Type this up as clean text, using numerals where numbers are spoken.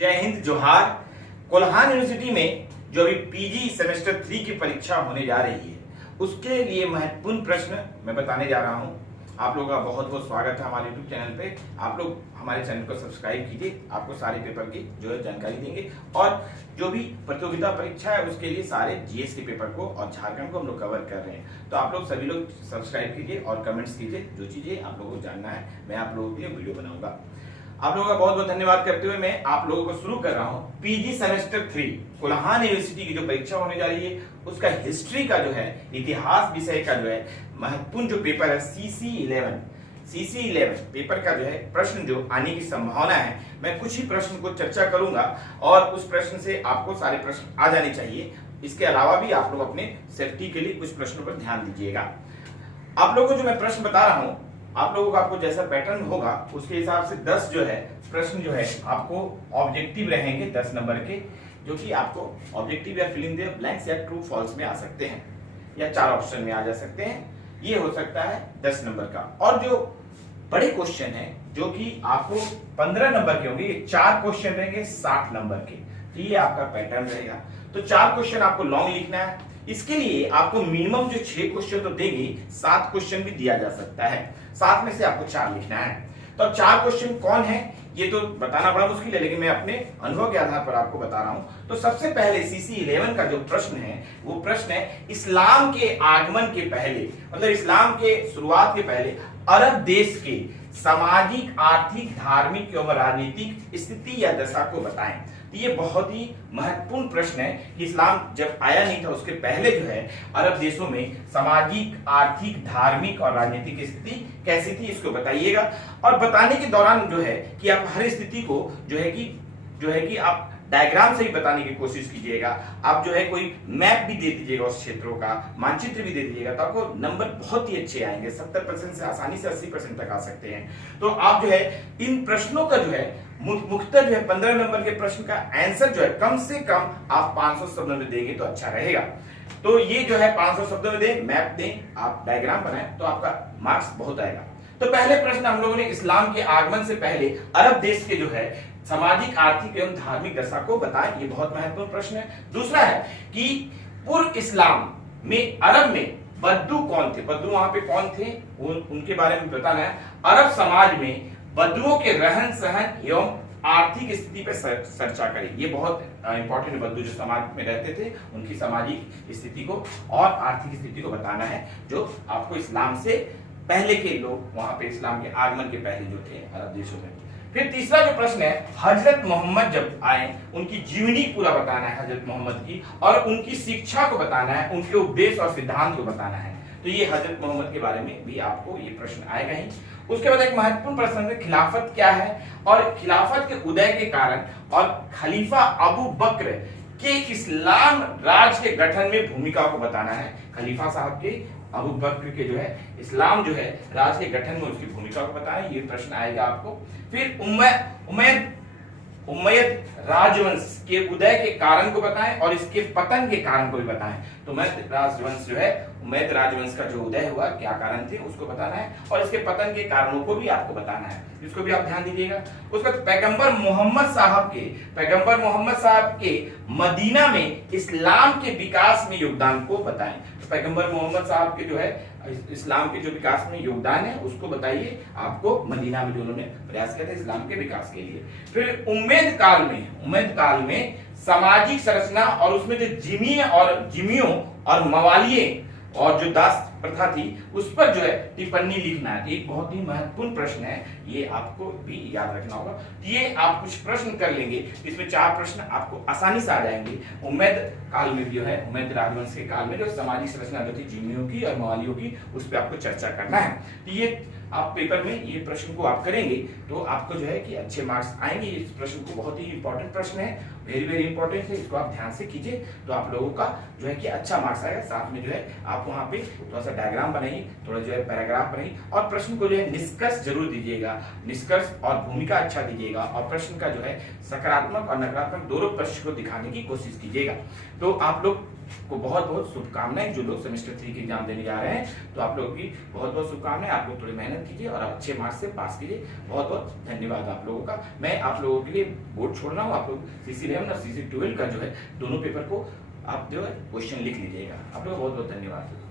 जय हिंद, जोहार। कोल्हान यूनिवर्सिटी में जो अभी पीजी सेमेस्टर 3 की परीक्षा होने जा रही है, उसके लिए महत्वपूर्ण प्रश्न मैं बताने जा रहा हूं। आप लोगों का बहुत बहुत स्वागत है हमारे यूट्यूब चैनल पे। आप लोग हमारे चैनल को सब्सक्राइब कीजिए, आपको सारे पेपर की जो है जानकारी देंगे और जो भी प्रतियोगिता परीक्षा है उसके लिए सारे जीएस के पेपर को और झारखंड को हम लोग कवर कर रहे हैं। तो आप लोग सभी लोग सब्सक्राइब कीजिए और कमेंट्स कीजिए, जो चीजें आप लोगों को जानना है मैं आप लोगों के लिए वीडियो बनाऊंगा। आप लोगों का बहुत बहुत धन्यवाद करते हुए मैं आप लोगों को शुरू कर रहा हूं पीजी सेमेस्टर 3 कोल्हान यूनिवर्सिटी की जो परीक्षा होने जा रही है उसका हिस्ट्री का जो है, इतिहास विषय का जो है महत्वपूर्ण जो पेपर है CC11 पेपर का जो है प्रश्न जो आने की संभावना है। मैं कुछ ही प्रश्न को चर्चा करूंगा और उस प्रश्न से आपको सारे प्रश्न आ जाने चाहिए। इसके अलावा भी आप लोग अपने सेफ्टी के लिए कुछ प्रश्नों पर ध्यान दीजिएगा। आप लोगों को जो मैं प्रश्न बता रहा हूं, आप लोगों का आपको जैसा पैटर्न होगा उसके हिसाब से 10 जो है प्रश्न जो है आपको ऑब्जेक्टिव रहेंगे 10 नंबर के, जो कि आपको ऑब्जेक्टिव या फिल इन द ब्लैंक्स या ट्रू फॉल्स में आ सकते हैं या 4 ऑप्शन में आ जा सकते हैं। ये हो सकता है 10 नंबर का। और जो बड़े क्वेश्चन है जो कि आपको 15 नंबर के होंगे, ये 4 क्वेश्चन रहेंगे 60 नंबर के। तो ये आपका पैटर्न रहेगा। तो 4 क्वेश्चन आपको लॉन्ग लिखना है। इसके लिए आपको मिनिमम जो 6 क्वेश्चन तो देंगे, 7 क्वेश्चन भी दिया जा सकता है। 7 में से आपको 4 लिखना है। तो अब 4 क्वेश्चन कौन है ये तो बताना बड़ा मुश्किल है, लेकिन मैं अपने अनुभव के आधार पर आपको बता रहा हूं। तो सबसे पहले CC11 का जो प्रश्न है वो प्रश्न है इस्लाम के आगमन के पहले, मतलब इस्लाम के शुरुआत के पहले अरब देश के सामाजिक, आर्थिक, धार्मिक एवं राजनीतिक स्थिति या दशा को बताएं। तो ये बहुत ही महत्वपूर्ण प्रश्न है कि इस्लाम जब आया नहीं था उसके पहले जो है अरब देशों में सामाजिक, आर्थिक, धार्मिक और राजनीतिक स्थिति कैसी थी, इसको बताइएगा। और बताने के दौरान जो है कि आप हर स्थिति को जो है कि आप डायग्राम से ही बताने की कोशिश कीजिएगा। आप जो है कोई मैप भी दे दीजिएगा उस क्षेत्रों का, मानचित्र भी दे दीजिएगा, तो आपको नंबर बहुत ही अच्छे आएंगे। 70% से आसानी से 80% तक आ सकते हैं। तो आप जो है इन प्रश्नों का जो है मुख्यतः जो है 15 नंबर के प्रश्न का आंसर जो है कम से कम आप 500 शब्दों में देंगे तो अच्छा रहेगा। तो ये जो है 500 शब्दों में दें, मैप दें, आप डायग्राम बनाएं तो आपका मार्क्स बहुत आएगा। तो पहले प्रश्न हम लोगों ने इस्लाम के आगमन से पहले अरब देश के जो है सामाजिक, आर्थिक एवं धार्मिक दशा को बताएं। ये बहुत महत्वपूर्ण प्रश्न है। दूसरा है कि पूर्व इस्लाम में अरब में बद्दू कौन थे, बद्दू वहां पे कौन थे, उनके बारे में बताना है। अरब समाज में बद्दुओं के रहन सहन एवं आर्थिक स्थिति पर चर्चा करें। ये बहुत इंपॉर्टेंट है। बद्दू जो समाज में रहते थे उनकी सामाजिक स्थिति को और आर्थिक स्थिति को बताना है, जो आपको इस्लाम से पहले के लोग वहां पे इस्लाम के आगमन के पहले जो थे अरब देशों में। फिर तीसरा जो प्रश्न है, हजरत मोहम्मद जब आए उनकी जीवनी पूरा बताना है हजरत मोहम्मद की, और उनकी शिक्षा को बताना है, उनके उपदेश और सिद्धांत को बताना है। तो ये हजरत मोहम्मद के बारे में भी आपको ये प्रश्न आएगा ही। उसके बाद एक महत्वपूर्ण प्रश्न है खिलाफत क्या है, और खिलाफत के उदय के कारण और खलीफा अबू बकर के इस्लाम राज के गठन में भूमिका को बताना है। खलीफा साहब के अबू बकर के जो है इस्लाम जो है राज के गठन में उसकी भूमिका को बताएं, ये प्रश्न आएगा आपको। फिर उम्मयद राजवंश के उदय के कारण को बताएं और इसके पतन के कारण को भी बताएं। तो उम्मयद राजवंश जो है, उम्मयद राजवंश का जो उदय हुआ क्या कारण थे उसको बताना है और इसके पतन के कारणों को भी आपको बताना है, इसको भी आप ध्यान दीजिएगा। उसके बाद पैगंबर मोहम्मद साहब के मदीना में इस्लाम के विकास में योगदान को बताएं। तो पैगंबर मोहम्मद साहब के जो है इस्लाम के जो विकास में योगदान है उसको बताइए आपको, मदीना में जो उन्होंने प्रयास किया था इस्लाम के विकास के लिए। फिर उम्मेद काल में सामाजिक संरचना और उसमें जो जिमियों और मवालिये और जो दास प्रथा थी उस पर जो है टिप्पणी लिखना है। एक बहुत ही महत्वपूर्ण प्रश्न है, ये आपको भी याद रखना होगा। ये आप कुछ प्रश्न कर लेंगे, इसमें 4 प्रश्न आपको आसानी से आ जाएंगे। उम्मेद काल में जो है, उम्मेद राजवंश के काल में जो सामाजिक संरचना जो थी जिमियों की और मवालियों की, उस पर आपको चर्चा करना है। ये आप पेपर में ये प्रश्न को आप करेंगे तो आपको जो है कि अच्छे मार्क्स आएंगे। इस प्रश्न को बहुत ही इंपॉर्टेंट प्रश्न है, वेरी वेरी इंपॉर्टेंट है, इसको आप ध्यान से कीजिए तो आप लोगों का जो है कि अच्छा मार्क्स आएगा। साथ में जो है आप वहां पे थोड़ा सा डायग्राम बनाइए, थोड़ा जो है पैराग्राफ बनाइए और प्रश्न को जो है निष्कर्ष जरूर दीजिएगा, निष्कर्ष और भूमिका अच्छा दीजिएगा और प्रश्न का जो है सकारात्मक और नकारात्मक दोनों पक्ष को दिखाने की कोशिश कीजिएगा। तो आप लोग को बहुत बहुत शुभकामनाएं। जो लोग सेमेस्टर 3 की एग्जाम देने जा रहे हैं तो आप लोगों की बहुत बहुत शुभकामनाएं। आप लोग थोड़ी मेहनत मेहनत कीजिए और अच्छे मार्क्स से पास कीजिए। बहुत बहुत धन्यवाद आप लोगों का। मैं आप लोगों के लिए बोर्ड छोड़ रहा हूँ, आप लोग CC11 और CC12 का जो है दोनों पेपर को आप जो है क्वेश्चन लिख लीजिएगा। आप लोग बहुत बहुत धन्यवाद।